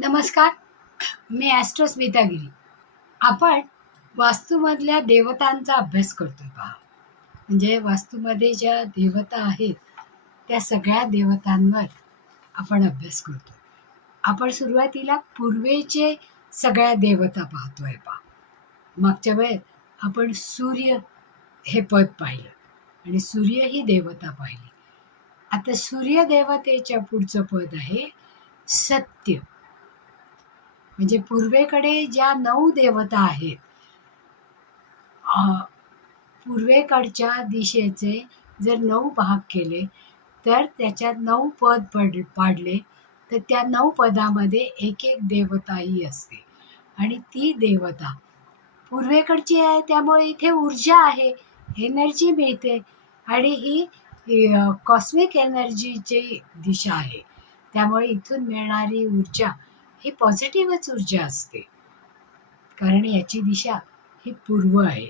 नमस्कार. मी ॲस्ट्रो स्मितागिरी. आपण वास्तूमधल्या देवतांचा अभ्यास करतोय पहा. म्हणजे वास्तूमध्ये ज्या देवता आहेत, त्या सगळ्या देवतांवर आपण अभ्यास करतोय. आपण सुरुवातीला पूर्वेचे सगळ्या देवता पाहतोय पहा. मागच्या वेळेस आपण सूर्य हे पद पाहिलं आणि सूर्य ही देवता पाहिली. आता सूर्य देवतेच्या पुढचं पद आहे सत्य. म्हणजे पूर्वेकडे ज्या 9 देवता आहेत, पूर्वेकडच्या दिशेचे जर 9 भाग केले, तर त्याच्यात 9 पद पाडले, तर त्या 9 पदामध्ये एक एक देवताही असते आणि ती देवता पूर्वेकडची आहे, त्यामुळे इथे ऊर्जा आहे, एनर्जी मिळते आणि ही कॉस्मिक एनर्जीची दिशा आहे. त्यामुळे इथून मिळणारी ऊर्जा ही पॉझिटिव्हच ऊर्जा असते, कारण याची दिशा ही पूर्व आहे.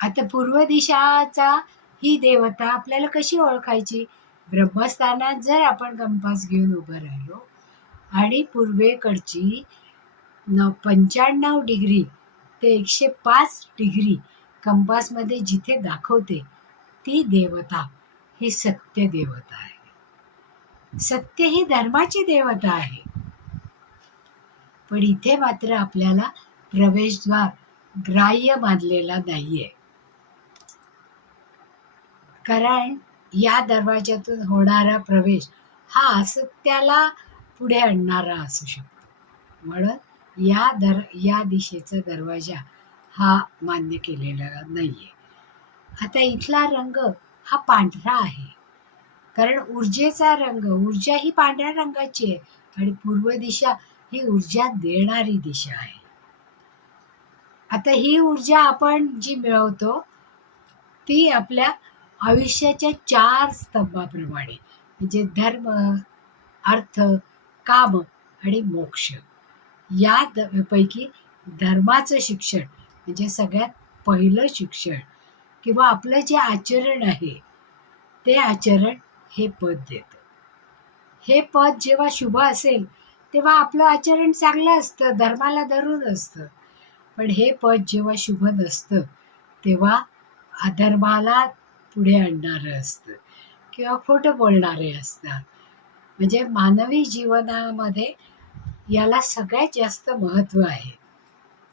आता पूर्व दिशाचा ही देवता आपल्याला कशी ओळखायची? ब्रह्मस्थानात जर आपण कंपास घेऊन उभं राहिलो आणि पूर्वेकडची 95 डिग्री ते 105 डिग्री कंपासमध्ये जिथे दाखवते, ती देवता ही सत्य देवता आहे. सत्य ही धर्माची देवता आहे. पण इथे मात्र आपल्याला प्रवेशद्वार ग्राह्य मानलेला नाहीये, कारण या दरवाज्यातून होणारा प्रवेश हा असत्याला पुढे आणणारा असू शकतो. म्हणून या दिशेचा दरवाजा हा मान्य केलेला नाहीये. आता इथला रंग हा पांढरा आहे, कारण ऊर्जेचा रंग, ऊर्जा ही पांढऱ्या रंगाची आहे आणि पूर्व दिशा ही ऊर्जा देणारी दिशा आहे. आता ही ऊर्जा आपण जी मिळवतो, ती आपल्या आयुष्याच्या 4 स्तंभाप्रमाणे, म्हणजे धर्म, अर्थ, काम आणि मोक्ष. या पैकी धर्माचं शिक्षण म्हणजे सगळ्यात पहिलं शिक्षण किंवा आपलं जे आचरण आहे, ते आचरण हे पद देतं. हे पद जेव्हा शुभ असेल, तेव्हा आपलं आचरण चांगलं असतं, धर्माला धरून असतं. पण हे पद जेव्हा शुभ नसतं, तेव्हा अधर्माला पुढे आणणारं असतं किंवा खोटं बोलणारे असतात. म्हणजे मानवी जीवनामध्ये याला सगळ्यात जास्त महत्त्व आहे,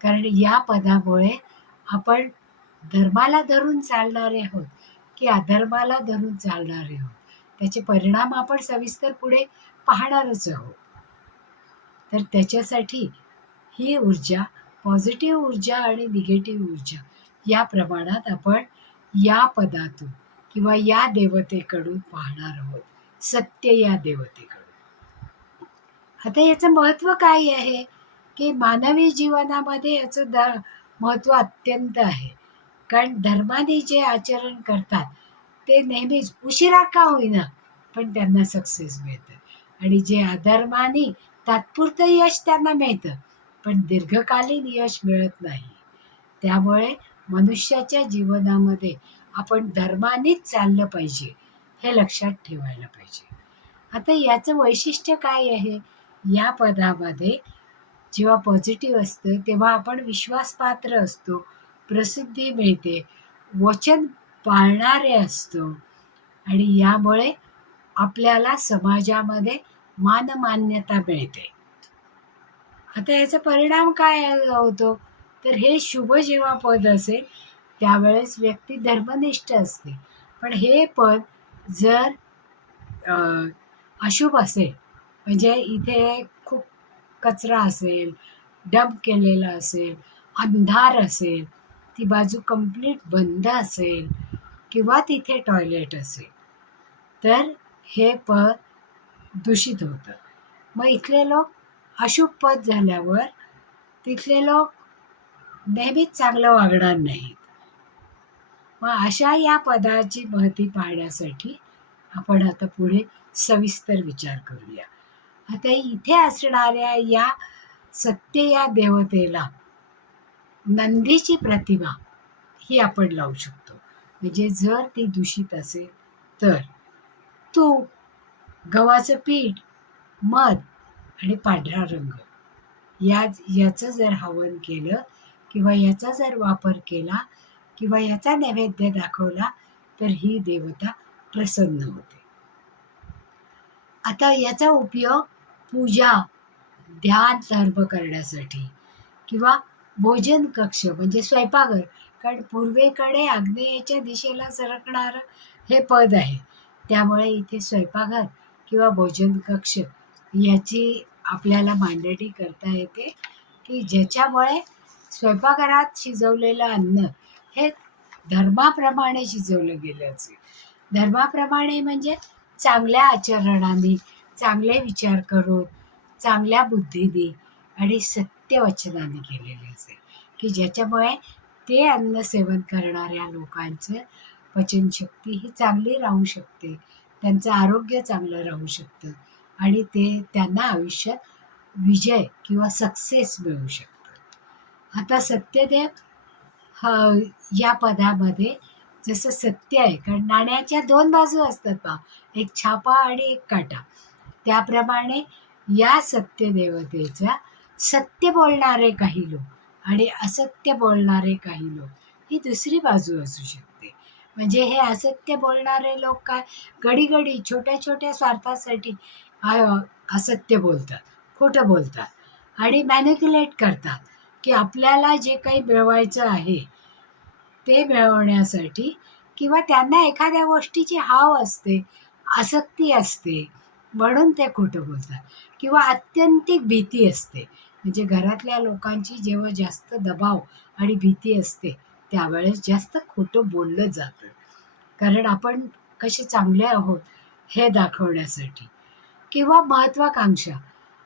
कारण या पदामुळे आपण धर्माला धरून चालणारे आहोत की अधर्माला धरून चालणारे आहोत, त्याचे परिणाम आपण सविस्तर पुढे पाहणारच आहोत. तर त्याच्यासाठी ही ऊर्जा, पॉझिटिव्ह ऊर्जा आणि निगेटिव्ह ऊर्जा या प्रमाणात आपण या पदातून किंवा या देवतेकडून पाहणार आहोत, सत्य या देवतेकडून. आता याचं महत्त्व काय आहे, की मानवी जीवनामध्ये याचं महत्त्व अत्यंत आहे. कारण धर्माने जे आचरण करतात, ते नेहमीच उशिरा का होईना, पण त्यांना सक्सेस मिळतं. आणि जे अधर्माने तात्पुरतं यश त्यांना मिळतं, पण दीर्घकालीन यश मिळत नाही. त्यामुळे मनुष्याच्या जीवनामध्ये आपण धर्मानेच चाललं पाहिजे, हे लक्षात ठेवायला पाहिजे. आता याचं वैशिष्ट्य काय आहे? या पदामध्ये जेव्हा पॉझिटिव्ह असतं, तेव्हा आपण विश्वासपात्र असतो, प्रसिद्धी मिळते, वचन पाळणारे असतो आणि यामुळे आपल्याला समाजामध्ये मानमान्यता मिळते. आता याचा परिणाम काय होतो? तर हे शुभ जेव्हा पद असेल, त्यावेळेस व्यक्ती धर्मनिष्ठ असते. पण हे पद जर अशुभ असेल, म्हणजे इथे खूप कचरा असेल, डंप केलेला असेल, अंधार असेल, ती बाजू कंप्लीट बंद असेल किंवा तिथे टॉयलेट असेल, तर हे पद दूषित होतं. मग इथले लोक अशुभ पद झाल्यावर तिथले लोक नेहमीच चांगलं वागणार नाहीत. मग अशा या पदाची महती पाहण्यासाठी आपण आता पुढे सविस्तर विचार करूया. आता इथे असणाऱ्या या सत्य या देवतेला नंदीची प्रतिमा ही आपण लावू शकतो. म्हणजे जर ती दूषित असेल, तर तूप, गव्हाचं पीठ, मध आणि पांढरा रंग याचं जर हवन केलं किंवा याचा जर वापर केला किंवा याचा नैवेद्य दाखवला तर ही देवता प्रसन्न होते. आता याचा उपयोग पूजा, ध्यान धर्म करण्यासाठी किंवा भोजन कक्ष म्हणजे स्वयंपाकघर, कारण पूर्वेकडे आग्नेयेच्या दिशेला सरकणारं हे पद आहे. त्यामुळे इथे स्वयंपाकघर किंवा भोजन कक्ष याची आपल्याला मांडणी करता येते, की ज्याच्यामुळे स्वयंपाकघरात शिजवलेलं अन्न हे धर्माप्रमाणे शिजवलं गेलं असेल. धर्माप्रमाणे म्हणजे चांगल्या आचरणाने, चांगले विचार करून, चांगल्या बुद्धीने आणि सत्यवचनाने केलेले असेल, की ज्याच्यामुळे ते अन्न सेवन करणाऱ्या लोकांचं पचनशक्ती ही चांगली राहू शकते, त्यांचं आरोग्य चांगलं राहू शकतं आणि त्यांना आयुष्यात विजय किंवा सक्सेस मिळू शकतं. आता सत्यदेव या पदामध्ये जसं सत्य आहे, कारण नाण्याच्या दोन बाजू असतात पहा, एक छापा आणि एक काटा. त्याप्रमाणे या सत्यदेवतेचा सत्य बोलणारे काही लोक आणि असत्य बोलणारे काही लोक ही दुसरी बाजू असू शकते. म्हणजे हे असत्य बोलणारे लोक काय, घडी छोट्या छोट्या स्वार्थासाठी असत्य बोलतात, खोटं बोलतात आणि मॅनिप्युलेट करतात, की आपल्याला जे काही मिळवायचं आहे ते मिळवण्यासाठी किंवा त्यांना एखाद्या गोष्टीची हाव असते, आसक्ती असते म्हणून ते खोटं बोलतात किंवा आत्यंतिक भीती असते. म्हणजे घरातल्या लोकांची जेव्हा जास्त दबाव आणि भीती असते त्यावेळेस जास्त खोटं बोललं जातं, कारण आपण कसे चांगले आहोत हे दाखवण्यासाठी. किंवा महत्त्वाकांक्षा.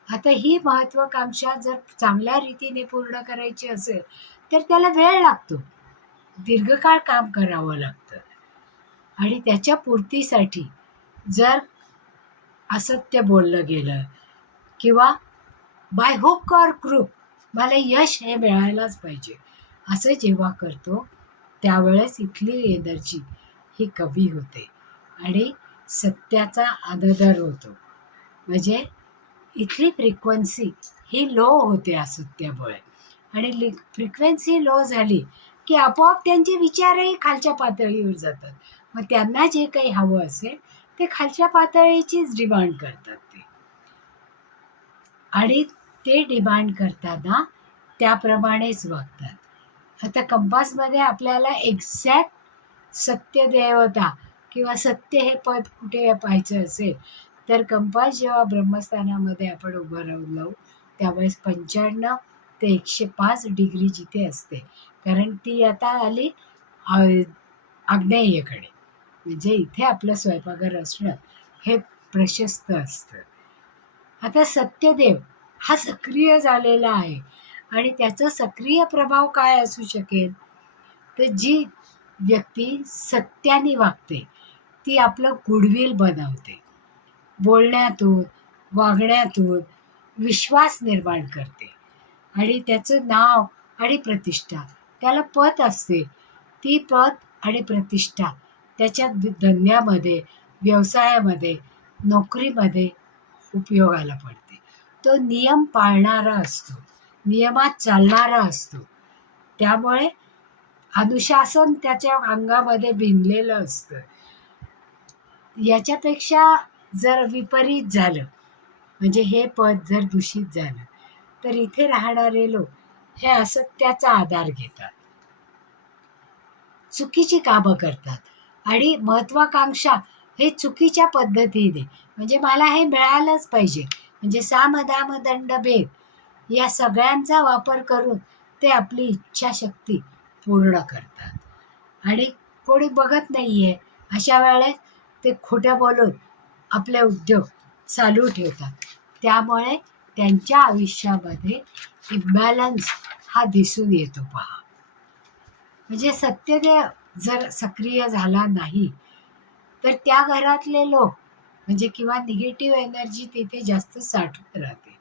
आता ही महत्त्वाकांक्षा जर चांगल्या रीतीने पूर्ण करायची असेल तर त्याला वेळ लागतो, दीर्घकाळ काम करावं लागतं आणि त्याच्या पूर्तीसाठी जर असत्य बोललं गेलं किंवा बाय हुक ऑर क्रूक मला यश हे मिळायलाच पाहिजे असं जेव्हा करतो त्यावेळेस इथली एनर्जी ही कमी होते आणि सत्याचा अनादर होतो. म्हणजे इथली फ्रिक्वेन्सी ही लो होते असत्यामुळे आणि फ्रिक्वेन्सी लो झाली की आपोआप त्यांचे विचारही खालच्या पातळीवर जातात. मग त्यांना जे काही हवं असेल ते खालच्या पातळीचीच डिमांड करतात ते आणि ते डिमांड करताना त्याप्रमाणेच वागतात. आता कंपासमध्ये आपल्याला एक्झॅक्ट सत्यदेवता किंवा सत्य हे पद कुठे पाहायचं असेल तर कंपास जेव्हा ब्रह्मस्थानामध्ये आपण उभं राहून लावू त्यावेळेस 95 ते 105 डिग्री जिथे असते, कारण ती आता आली आग्नेयेकडे, म्हणजे इथे आपलं स्वयंपाकघर असणं हे प्रशस्त असतं. आता सत्यदेव हा सक्रिय झालेला आहे आणि त्याचा सक्रिय प्रभाव काय असू शकेल, तर जी व्यक्ती सत्याने वागते ती आपलं गुडविल बनवते, बोलण्यातून वागण्यातून विश्वास निर्माण करते आणि त्याचं नाव आणि प्रतिष्ठा, त्याला पत असते, ती पत आणि प्रतिष्ठा त्याच्या धंद्यामध्ये, व्यवसायामध्ये, नोकरीमध्ये उपयोगाला पडते. तो नियम पाळणारा असतो, नियमात चालणारा असतो, त्यामुळे अनुशासन त्याच्या अंगामध्ये भिनलेलं असतं. याच्यापेक्षा जर विपरीत झालं म्हणजे हे पद जर दूषित झालं तर इथे राहणारे लोक हे असत्याचा आधार घेतात, चुकीची कामं करतात आणि महत्त्वाकांक्षा हे चुकीच्या पद्धतीने, म्हणजे मला हे मिळालंच पाहिजे, म्हणजे साम दाम दंड भेद या सगळ्यांचा वापर करून ते आपली इच्छाशक्ती पूर्ण करतात आणि कोणी बघत नाही आहे अशा वेळेस ते खोटं बोलून आपले उद्योग चालू ठेवतात. त्यामुळे त्यांच्या आयुष्यामध्ये इम्बॅलन्स हा दिसून येतो पहा. म्हणजे सत्यदेव जर सक्रिय झाला नाही तर त्या घरातले लोक म्हणजे किंवा निगेटिव्ह एनर्जी तिथे जास्त साठून राहते.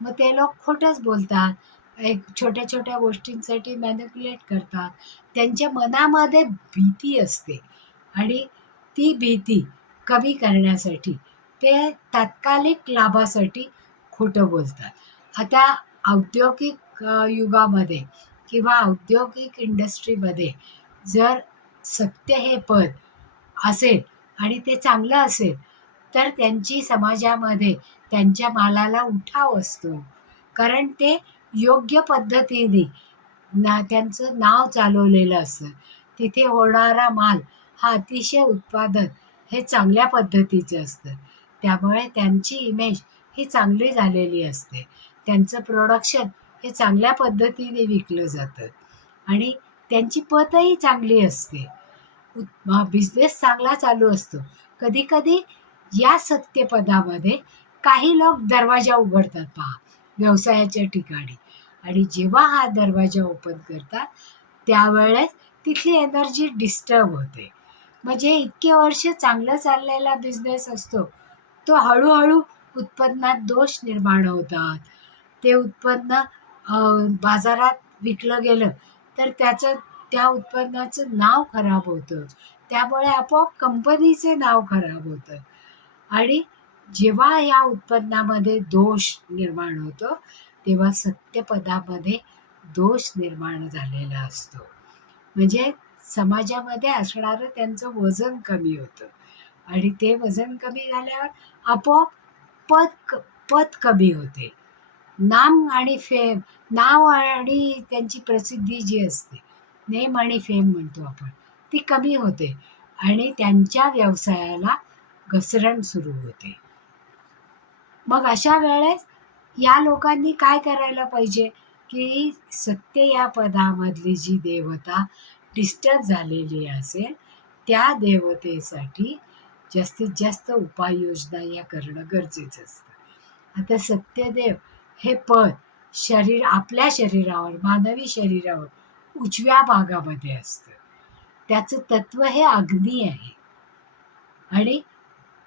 मग ते लोक खोटंच बोलतात, एक छोट्या छोट्या गोष्टींसाठी मॅनिप्युलेट करतात, त्यांच्या मनामध्ये भीती असते आणि ती भीती कमी करण्यासाठी ते तात्कालिक लाभासाठी खोटं बोलतात. आता औद्योगिक युगामध्ये किंवा औद्योगिक इंडस्ट्रीमध्ये जर सत्य हे पद असेल आणि ते चांगलं असेल, तर त्यांची समाजामध्ये त्यांच्या मालाला उठाव असतो. कारण ते योग्य पद्धतीने त्यांचं नाव चालवलेलं असतं. तिथे होणारा माल हा अतिशय उत्पादन हे चांगल्या पद्धतीचं असतं. त्यामुळे त्यांची इमेज ही चांगली झालेली असते. त्यांचं प्रोडक्शन हे चांगल्या पद्धतीने विकलं जातं आणि त्यांची पतही चांगली असते. बिझनेस चांगला चालू असतो. कधी-कधी या सत्यपदामध्ये काही लोक दरवाजा उघडतात पहा, व्यवसायाच्या ठिकाणी आणि जेव्हा हा दरवाजा ओपन करतात, त्यावेळेस तिथली एनर्जी डिस्टर्ब होते. म्हणजे इतके वर्ष चांगला चाललेला बिझनेस असतो, तो हळू उत्पन्नात दोष निर्माण होतात. ते उत्पन्न बाजारात विकलं गेलं, तर त्या उत्पन्नाचं नाव खराब होतं. त्यामुळे आपोआप कंपनीचे नाव खराब होतं आणि जेव्हा या उत्पन्नामध्ये दोष निर्माण होतो, तेव्हा सत्यपदामध्ये दोष निर्माण झालेला असतो. म्हणजे समाजामध्ये असणारं त्यांचं वजन कमी होतं आणि ते वजन कमी झाल्यावर आपोआप पद कमी होते. नाव आणि त्यांची प्रसिद्धी जी असते, नेम आणि फेम म्हणतो आपण, ती कमी होते आणि त्यांच्या व्यवसायाला घसरण सुरू होते. मग अशा वेळेस या लोकांनी काय करायला पाहिजे, की सत्य या पदामधली जी देवता डिस्टर्ब झालेली असेल, त्या देवतेसाठी जास्तीत जास्त उपाययोजना या करणं गरजेचं असतं. आता सत्यदेव हे पद आपल्या शरीरावर, मानवी शरीरावर उजव्या भागामध्ये असतं. त्याचं तत्व हे अग्नी आहे आणि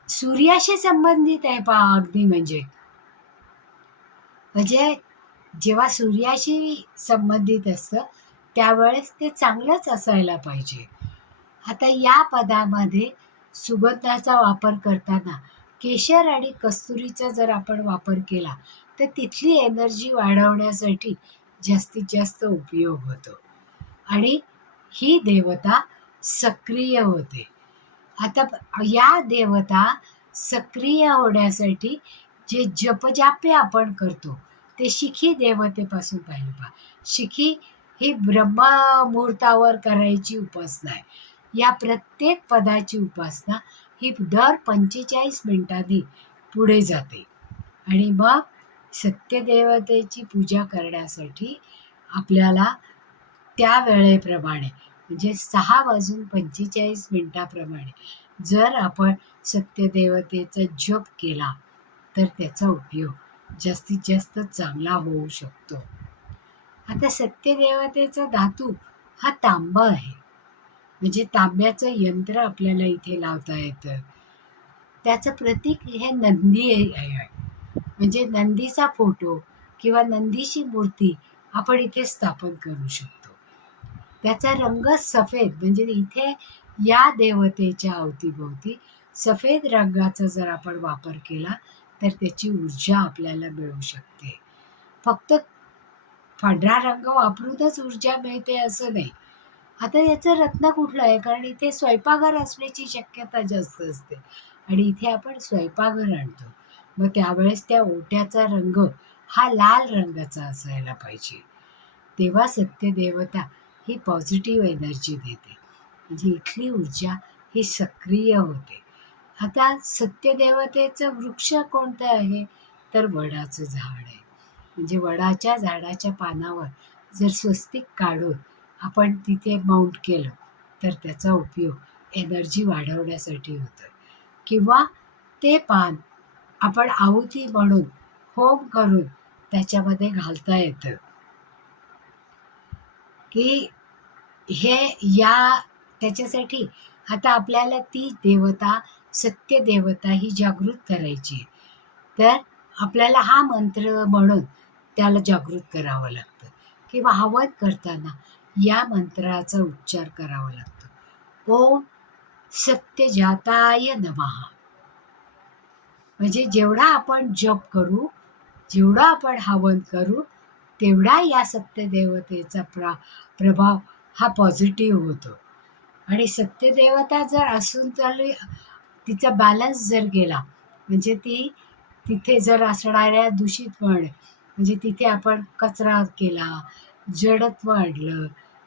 सूर्याशी संबंधित आहे पहा अग्नी म्हणजे जेव्हा सूर्याशी संबंधित असतं, त्यावेळेस ते चांगलंच असायला पाहिजे. आता या पदामध्ये सुगंधाचा वापर करताना केशर आणि कस्तुरीचा जर आपण वापर केला, तर तिथली एनर्जी वाढवण्यासाठी जास्तीत जास्त उपयोग होतो आणि ही देवता सक्रिय होते. आता या देवता सक्रिय होण्यासाठी जे जपजाप्य आपण करतो, ते शिखी देवतेपासून पाहिलं पहा. शिखी ही ब्रह्ममुहूर्तावर करायची उपासना आहे. या प्रत्येक पदाची उपासना ही दर 45 मिनिटांनी पुढे जाते आणि मग सत्यदेवतेची पूजा करण्यासाठी आपल्याला त्या वेळेप्रमाणे म्हणजे 6:45 जर आपण सत्यदेवतेचा जप केला, तर त्याचा उपयोग जास्तीत जास्त चांगला होऊ शकतो. आता सत्यदेवतेचा धातू हा तांबा आहे. म्हणजे तांब्याचं यंत्र आपल्याला इथे लावता येतं. त्याचं प्रतीक हे नंदी आहे. म्हणजे नंदीचा फोटो किंवा नंदीची मूर्ती आपण इथे स्थापन करू शकतो. त्याचा रंग सफेद, म्हणजे इथे या देवतेच्या अवतीभोवती सफेद रंगाचा जर आपण वापर केला, तर त्याची ऊर्जा आपल्याला मिळू शकते. फक्त पांढरा रंग वापरूनच ऊर्जा मिळते असं नाही. आता याचं रत्न कुठलं आहे, कारण इथे स्वयंपाकघर असण्याची शक्यता जास्त असते आणि इथे आपण स्वयंपाकघर आणतो. मग त्यावेळेस त्या ओट्याचा रंग हा लाल रंगाचा असायला पाहिजे. तेव्हा सत्यदेवता ही पॉझिटिव्ह एनर्जी देते. म्हणजे इथली ऊर्जा ही सक्रिय होते. आता सत्यदेवतेचं वृक्ष कोणतं आहे, तर वडाचं झाड आहे. म्हणजे वडाच्या झाडाच्या पानावर जर स्वस्तिक काढून आपण तिथे माउंट केलं, तर त्याचा उपयोग एनर्जी वाढवण्यासाठी होतो. किंवा ते पान आपण आहुती म्हणून होम करून त्याच्यामध्ये घालता येतं, की त्याच्यासाठी आता आपल्याला ती देवता सत्यदेवता ही जागृत करायची, तर आपल्याला हा मंत्र म्हणून त्याला जागृत करावं लागतं किंवा हवन करताना या मंत्राचा उच्चार करावा लागतो. ओम सत्यजाताय नमः. म्हणजे जेवढा आपण जप करू, जेवढं आपण हवन करू तेवढा या सत्यदेवतेचा प्रभाव हा पॉझिटिव्ह होतो. आणि सत्यदेवता जर असून तरी तिचा बॅलन्स जर गेला, म्हणजे ती तिथे जर असणाऱ्या दूषित म्हणजे तिथे आपण कचरा केला, जडत्व आणलं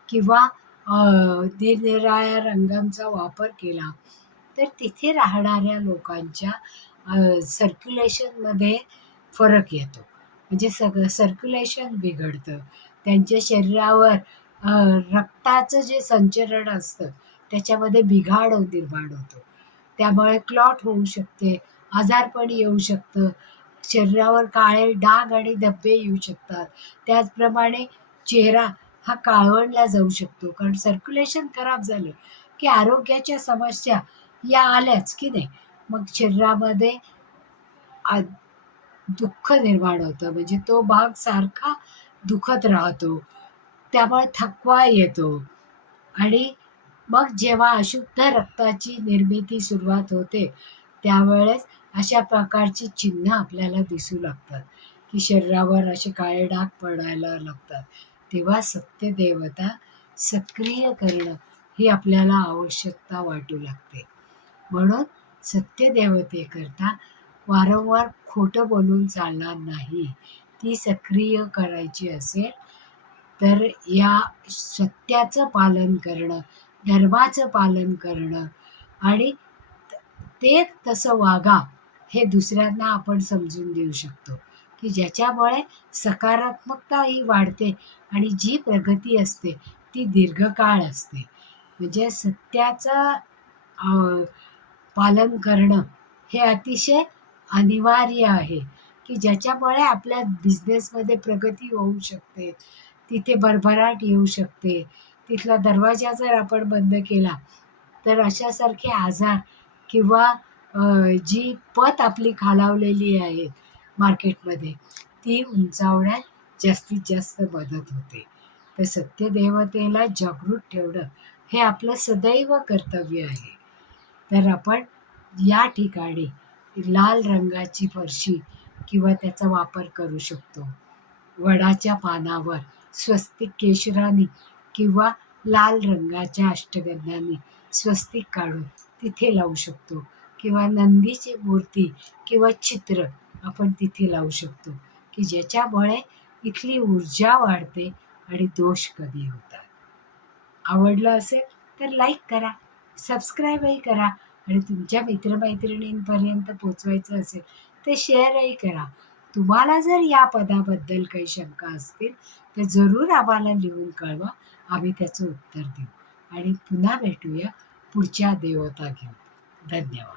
किंवा निरनिराळ्या रंगांचा वापर केला, तर तिथे राहणाऱ्या लोकांच्या सर्क्युलेशनमध्ये फरक येतो. म्हणजे सगळं सर्क्युलेशन बिघडतं. त्यांच्या शरीरावर रक्ताचं जे संचरण असतं त्याच्यामध्ये बिघाड निर्माण होतो. त्यामुळे क्लॉट होऊ शकते, आजारपण येऊ शकतं, शरीरावर काळे डाग आणि धब्बे येऊ शकतात. त्याचप्रमाणे चेहरा हा काळवंडला जाऊ शकतो. कारण सर्क्युलेशन खराब झालं की आरोग्याच्या समस्या या आल्याच की नाही. मग शरीरामध्ये आ दुःख निर्माण होतं, म्हणजे तो भाग सारखा दुखत राहतो. त्यामुळे थकवा येतो आणि मग जेव्हा अशुद्ध रक्ताची निर्मिती सुरुवात होते, त्यावेळेस अशा प्रकारची चिन्ह आपल्याला दिसू लागतात, की शरीरावर असे काळे डाग पडायला लागतात. तेव्हा सत्यदेवता सक्रिय करणं ही आपल्याला आवश्यकता वाटू लागते. म्हणून सत्यदेवतेकरता वारंवार खोटं बोलून चालणार नाही. ती सक्रिय करायची असेल तर या सत्याचं पालन करणं, धर्माचं पालन करणं आणि ते तसं वागा हे दुसऱ्यांना आपण समजून देऊ शकतो, की ज्याच्यामुळे सकारात्मकता ही वाढते आणि जी प्रगती असते ती दीर्घकाळ असते. म्हणजे सत्याचं पालन करणं हे अतिशय अनिवार्य आहे, की ज्याच्यामुळे आपल्या बिझनेसमध्ये प्रगती होऊ शकते, तिथे भरभराट येऊ शकते. तिथला दरवाजा जर आपण बंद केला तर अशासारखे आजार किंवा जी पत आपली खालावलेली आहे मार्केटमध्ये ती उंचावण्यात जास्तीत जास्त मदत होते. तर सत्यदेवतेला जागृत ठेवणं हे आपलं सदैव कर्तव्य आहे. तर आपण या ठिकाणी लाल रंगाची फरशी किंवा त्याचा वापर करू शकतो. वडाच्या पानावर स्वस्तिक केशराने किंवा लाल रंगाच्या अष्टगंधांनी स्वस्तिक काढून तिथे लावू शकतो किंवा नंदीची मूर्ती किंवा चित्र आपण तिथे लावू शकतो, की ज्याच्यामुळे इथली ऊर्जा वाढते आणि दोष कमी होतात. आवडलं असेल तर लाईक करा, सबस्क्राईबही करा आणि तुमच्या मित्रमैत्रिणींपर्यंत पोचवायचं असेल तर शेअरही करा. तुम्हाला जर या पदाबद्दल काही शंका असतील तर जरूर आम्हाला लिहून कळवा. आम्ही त्याचं उत्तर देऊ आणि पुन्हा भेटूया पुढच्या देवता घेऊन. धन्यवाद.